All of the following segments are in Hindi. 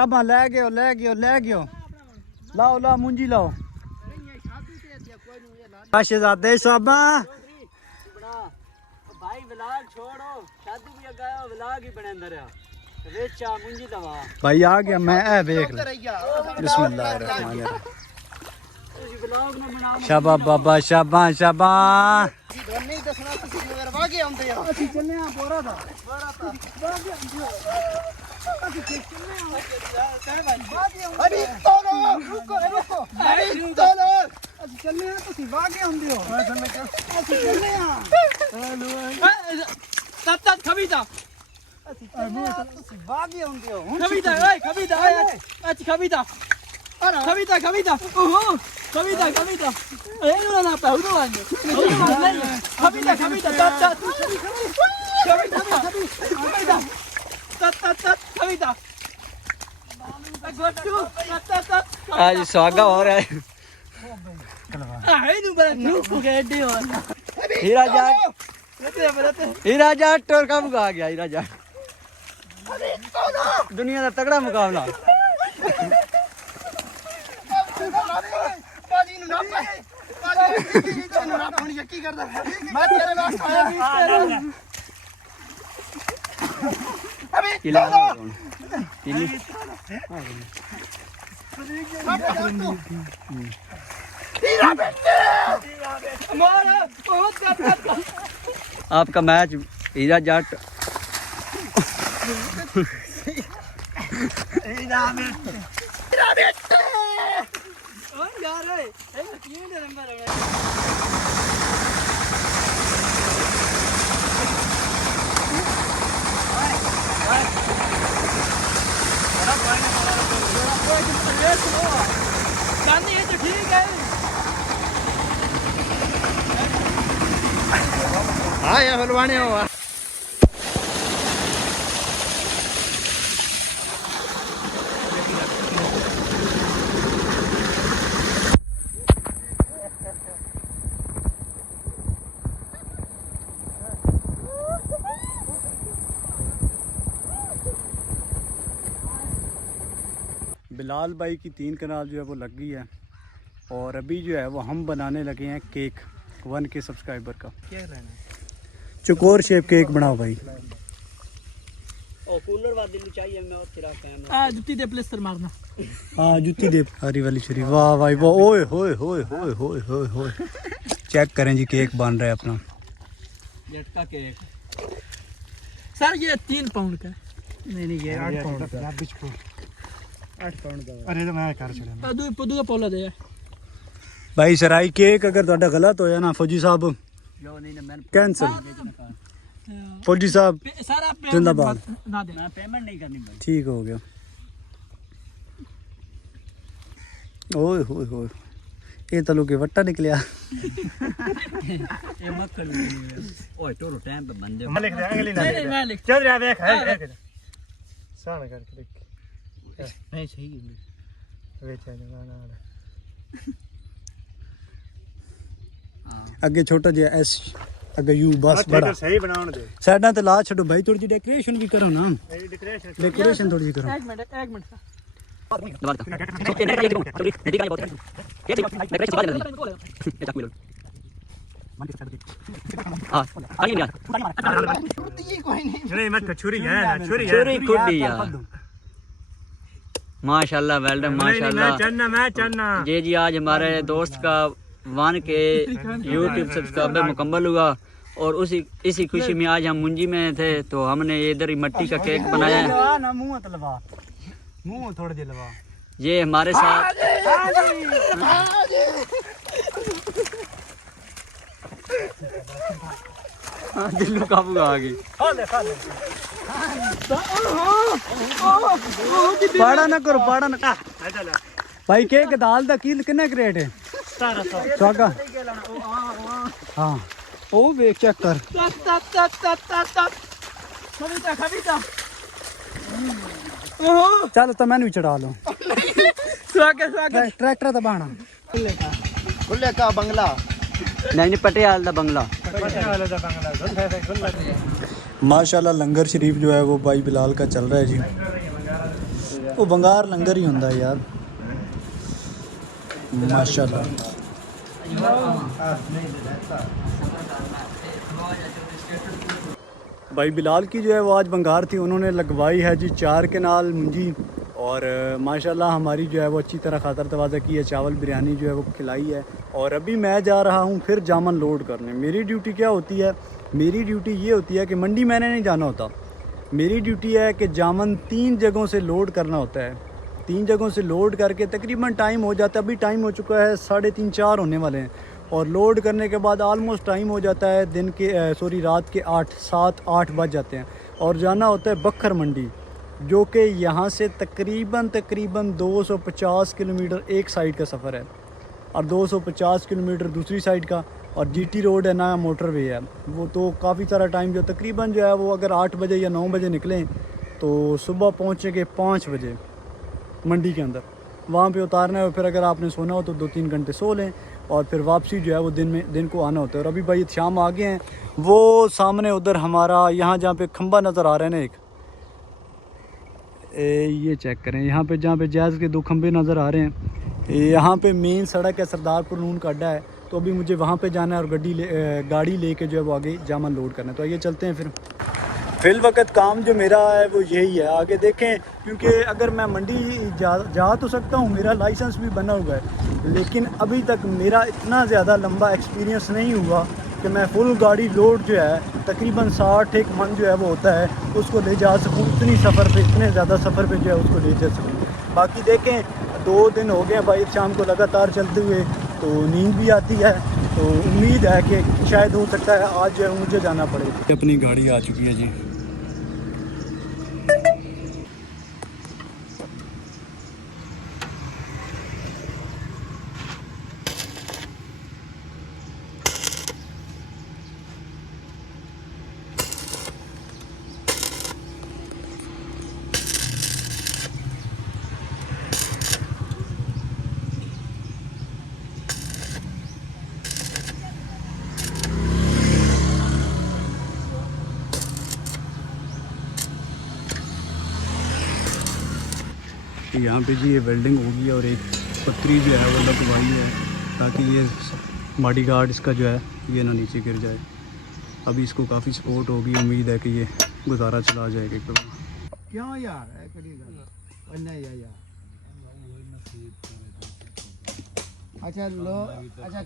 अब ले गयो लाओ ला मुंजी लाओ शहजादे साहबा भाई व्लॉग छोड़ो शादी भी गया व्लॉग ही बने अंदर वेचा मुंजी दवा भाई आ गया मैं ए देख बिस्मिल्लाहिर्रहमानिर्रहीम शाबा बाबा शाबा शाबा नहीं दसना ਤੁਸੀਂ ਕਰਵਾ ਕੇ ਆਉਂਦੇ ਆ ਅਸੀਂ ਚੱਲੇ ਆ ਬੋਰਾ ਦਾ ਅਸੀਂ ਚੱਲੇ ਆ ਤੁਸੀਂ ਵਾਹ ਕੇ ਆਉਂਦੇ ਹੋ ਅਸੀਂ ਚੱਲੇ ਆ ਤਤ ਖਬੀਦਾ ਅਸੀਂ ਚੱਲੇ ਆ ਤੁਸੀਂ ਵਾਹ ਕੇ ਆਉਂਦੇ ਹੋ ਖਬੀਦਾ ਓਏ ਖਬੀਦਾ ਅੱਜ ਖਬੀਦਾ ਖਬੀਦਾ ਖਬੀਦਾ ਓਹੋ ਖਬੀਦਾ ਖਬੀਦਾ ਇਹਨੂੰ ਨਾ ਪਾਉ ਦੋ ਆਂਦੇ ਖਬੀਦਾ ਖਬੀਦਾ ਤਤ ਖਬੀਦਾ ਖਬੀਦਾ ਤਤ ਖਬੀਦਾ आज स्वागत हो रहा है हीरा जाट टोर का मुका आ गया हीरा जाट दुनिया का तगड़ा मुकाबला आपका मैच हीरा जाट ये तो ठीक है हाँ ये हलवानी हुआ बिलाल भाई की 3 कनाल जो है वो लग गई है और अभी जो है वो हम बनाने लगे हैं केक 1K सब्सक्राइबर का क्या रहना चकोर शेप केक बनाओ भाई और कूलर वाली चाहिए मैं और तेरा कैमरा जुत्ती दे प्लेस्टर मारना हां जुत्ती दे हरी वाली छुरी वाह भाई वाह ओए होए होए होए होए होए होए चेक करें जी केक बन रहा है अपना लटका केक सर ये 3 पाउंड का नहीं ये 8 पाउंड का 8 पाउंड का अरे तो मैं कर छड़ा पदू का पौला दे भाई सराई केक अगर ਤੁਹਾਡਾ गलत होया ना फौजी साहब लो नहीं ना मैं कैंसिल फौजी साहब सारा जिंदाबाद ना दे मैं पेमेंट नहीं करनी भाई ठीक हो गया ओए होए होए ये तो लोगे वट्टा निकलिया ये मत कर ओए टोरो टाइम पे बंदे मैं लिख दे अगली ना मैं लिख चल रहा देख है सामने करके देख नहीं सही है वे चल ना ਅੱਗੇ ਛੋਟਾ ਜਿਹਾ ਐਸ ਅੱਗੇ ਯੂ ਬਸ ਬੜਾ ਸਹੀ ਬਣਾਉਣ ਦੇ ਸਾਈਡਾਂ ਤੇ ਲਾ ਛੱਡੋ ਭਾਈ ਥੋੜੀ ਜਿਹੀ ਡੈਕੋਰੇਸ਼ਨ ਵੀ ਕਰੋ ਨਾ ਡੈਕੋਰੇਸ਼ਨ ਥੋੜੀ ਜਿਹੀ ਕਰੋ ਇੱਕ ਮਿੰਟ माशाल्लाह वेल्डन माशाल्लाह जी जी आज हमारे दोस्त का 1K यूट्यूब सब्सक्राइबर मुकम्मल हुआ और इसी खुशी में आज हम मुंजी में थे तो हमने इधर ही मिट्टी का केक बनाया है ये हमारे साथ दिल्लू काबू आ गई पाड़ा ना करो पाड़ा ना भाई केक दाल दा कितना रेट है 1700 हाँ ओ वेख चेक कर चल तो मैंने भी चढ़ा लो ट्रैक्टर तो बाना खुले का बंगला नहीं पटियाला दा बंगला माशाल्लाह लंगर शरीफ जो है वो भाई बिलाल का चल रहा है जी वो बंगार लंगर ही होंदा है यार माशाल्लाह। भाई बिलाल की जो है वो आज बंगार थी, उन्होंने लगवाई है जी 4 केनाल मुंजी और माशाल्लाह हमारी जो है वो अच्छी तरह खातर तवाज़ा की है, चावल बिरयानी जो है वो खिलाई है। और अभी मैं जा रहा हूँ फिर जामन लोड करने। मेरी ड्यूटी क्या होती है, मेरी ड्यूटी ये होती है कि मंडी मैंने नहीं जाना होता, मेरी ड्यूटी है कि जामन 3 जगहों से लोड करना होता है। 3 जगहों से लोड करके तकरीबन टाइम हो जाता है, अभी टाइम हो चुका है 3:30 4 होने वाले हैं। और लोड करने के बाद आलमोस्ट टाइम हो जाता है दिन के रात के 7-8 बज जाते हैं। और जाना होता है बखर मंडी, जो कि यहाँ से तकरीबन 250 किलोमीटर एक साइड का सफ़र है और 250 किलोमीटर दूसरी साइड का। और जीटी रोड है, नया मोटरवे है वो, तो काफ़ी सारा टाइम जो तकरीबन जो है वो अगर 8 बजे या 9 बजे निकलें तो सुबह पहुँचेंगे 5 बजे मंडी के अंदर। वहाँ पे उतारना है और फिर अगर आपने सोना हो तो 2-3 घंटे सो लें और फिर वापसी जो है वो दिन को आना होता है। और अभी भाई शाम आ गए हैं, वो सामने उधर हमारा यहाँ जहाँ पे खंबा नज़र आ रहा है ना एक, ये चेक करें यहाँ पे जहाँ पे जैज़ के 2 खंबे नज़र आ रहे हैं, यहाँ पे मेन सड़क है सरदारपुर नून का अड्डा है। तो अभी मुझे वहाँ पे जाना है और गाड़ी लेके जो है वो आगे जामन लोड करना है। तो आइए चलते हैं फिर। फिल वक्त काम जो मेरा है वो यही है, आगे देखें, क्योंकि अगर मैं मंडी जा तो सकता हूँ, मेरा लाइसेंस भी बना हुआ है, लेकिन अभी तक मेरा इतना ज़्यादा लंबा एक्सपीरियंस नहीं हुआ कि मैं फुल गाड़ी लोड जो है तकरीबन 60 मन जो है वो होता है उसको ले जा सकूँ, इतनी सफ़र पे, इतने ज़्यादा सफ़र पे जो है उसको ले जा सकूँ। बाकी देखें 2 दिन हो गए भाई शाम को लगातार चलते हुए, तो नींद भी आती है, तो उम्मीद है कि शायद हो सकता है आज जो है मुझे जाना पड़े। अपनी गाड़ी आ चुकी है जी। यहाँ पे जी ये वेल्डिंग होगी और एक पतरी जो है वो लगवाई है ताकि ये बॉडी गार्ड इसका जो है ये ना नीचे गिर जाए। अभी इसको काफ़ी सपोर्ट होगी, उम्मीद है कि ये गुजारा चला जाएगा एक बार। क्यों यार अच्छा लो, अच्छा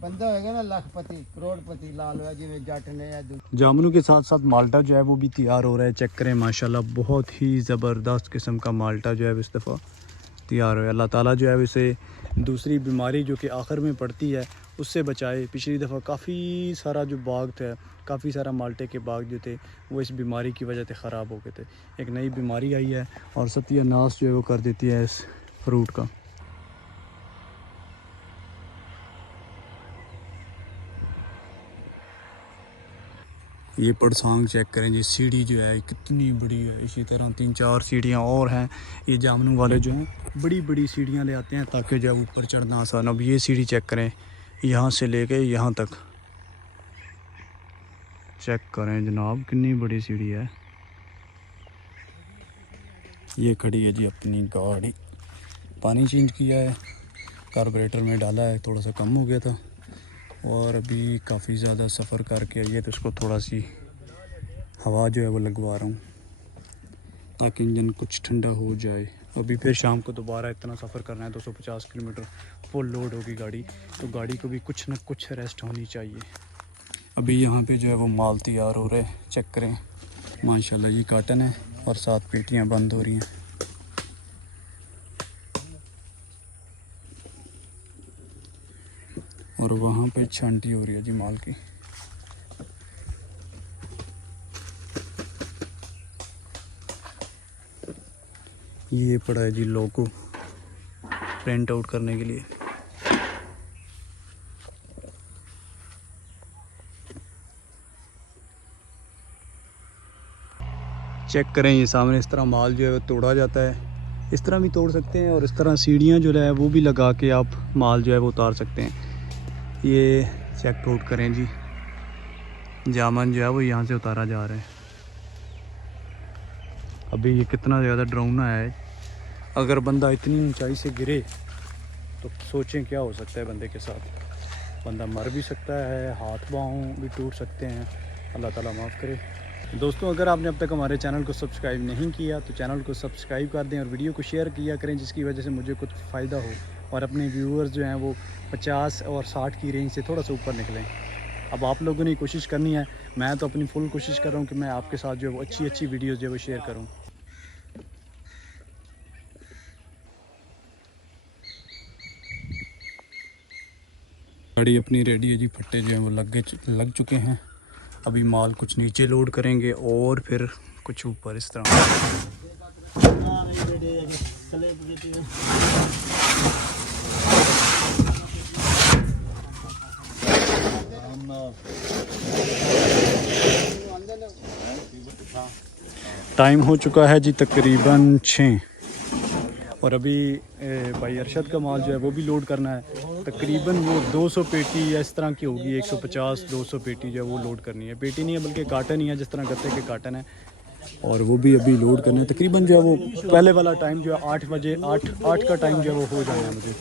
बंदा होएगा ना लाखपति करोड़पति लाल हुआ जिਵੇਂ जट ने या जामुनों के साथ साथ माल्टा जो है वो भी तैयार हो रहा है। चेक करें माशाल्लाह, बहुत ही ज़बरदस्त किस्म का माल्टा जो है इस दफ़ा तैयार हो है। अल्लाह ताला जो है इसे दूसरी बीमारी जो कि आखिर में पड़ती है उससे बचाए। पिछली दफ़ा काफ़ी सारा जो बाग था, काफ़ी सारा माल्टे के बाग जो थे वो इस बीमारी की वजह से ख़राब हो गए थे। एक नई बीमारी आई है और सत्यानाश जो है वो कर देती है इस फ्रूट का। ये पड़सांग चेक करें जी, सीढ़ी जो है कितनी बड़ी है। इसी तरह 3-4 सीढ़ियाँ और हैं। ये जामनू वाले जो हैं बड़ी बड़ी सीढ़ियाँ ले आते हैं ताकि जो ऊपर चढ़ना आसान। अब ये सीढ़ी चेक करें, यहाँ से लेके यहाँ तक चेक करें जनाब, कितनी बड़ी सीढ़ी है। ये खड़ी है जी अपनी गाड़ी, पानी चेंज किया है, कार्बोरेटर में डाला है, थोड़ा सा कम हो गया था और अभी काफ़ी ज़्यादा सफ़र करके आई है तो उसको थोड़ा सी हवा जो है वो लगवा रहा हूँ ताकि इंजन कुछ ठंडा हो जाए। अभी फिर शाम को दोबारा इतना सफ़र करना है, 250 किलोमीटर फुल लोड होगी गाड़ी, तो गाड़ी को भी कुछ ना कुछ रेस्ट होनी चाहिए। अभी यहाँ पे जो है वो माल तैयार हो रहा है, चेक करें माशाल्लाह। ये काटन है और 7 पेटियाँ बंद हो रही हैं। और वहाँ पे छांटी हो रही है जी माल की। ये पड़ा है जी लोगो प्रिंट आउट करने के लिए। चेक करें ये सामने, इस तरह माल जो है वो तोड़ा जाता है, इस तरह भी तोड़ सकते हैं और इस तरह सीढ़ियाँ जो है वो भी लगा के आप माल जो है वो उतार सकते हैं। ये चेक आउट करें जी, जामन जो है वो यहाँ से उतारा जा रहा है। अभी ये कितना ज़्यादा डरावना है, अगर बंदा इतनी ऊंचाई से गिरे तो सोचें क्या हो सकता है बंदे के साथ। बंदा मर भी सकता है, हाथ पाँव भी टूट सकते हैं, अल्लाह ताला माफ़ करे। दोस्तों अगर आपने अब तक हमारे चैनल को सब्सक्राइब नहीं किया तो चैनल को सब्सक्राइब कर दें और वीडियो को शेयर किया करें, जिसकी वजह से मुझे कुछ फ़ायदा हो और अपने व्यूअर्स जो हैं वो 50 और 60 की रेंज से थोड़ा सा ऊपर निकलें। अब आप लोगों ने कोशिश करनी है, मैं तो अपनी फुल कोशिश कर रहा हूँ कि मैं आपके साथ जो है वो अच्छी वीडियोज़ जो है वो शेयर करूँ। गाड़ी अपनी रेडी है जी, फट्टे जो हैं वो लग चुके हैं। अभी माल कुछ नीचे लोड करेंगे और फिर कुछ ऊपर इस तरह। टाइम हो चुका है जी तकरीबन 6 और अभी भाई अरशद का माल जो है वो भी लोड करना है। तकरीबन वो 200 पेटी या इस तरह की होगी, 150-200 पेटी जो है वो लोड करनी है। पेटी नहीं है बल्कि काटन ही है, जिस तरह गत्ते के काटन है, और वो भी अभी लोड करना है। तकरीबन जो है वो पहले वाला टाइम जो है 8 बजे 8 का टाइम जो है वो हो जाना है मुझे।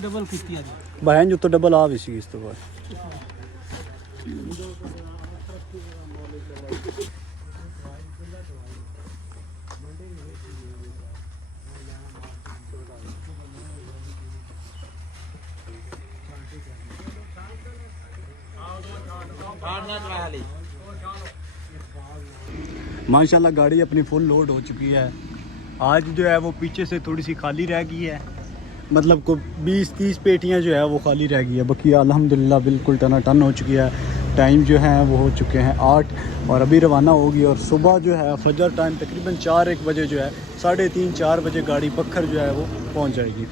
डबल बहन जो तो डबल आ भी सी इस तो बाद माशाल्लाह गाड़ी अपनी फुल लोड हो चुकी है। आज जो है वो पीछे से थोड़ी सी खाली रह गई है, मतलब को 20-30 पेटियां जो है वो खाली रह गई है। बाकी अल्हम्दुलिल्लाह बिल्कुल टनाटन हो चुकी है। टाइम जो है वो हो चुके हैं 8 और अभी रवाना होगी। और सुबह जो है फजर टाइम तकरीबन 4-1 बजे जो है 3:30-4 बजे गाड़ी पत्थर जो है वो पहुंच जाएगी।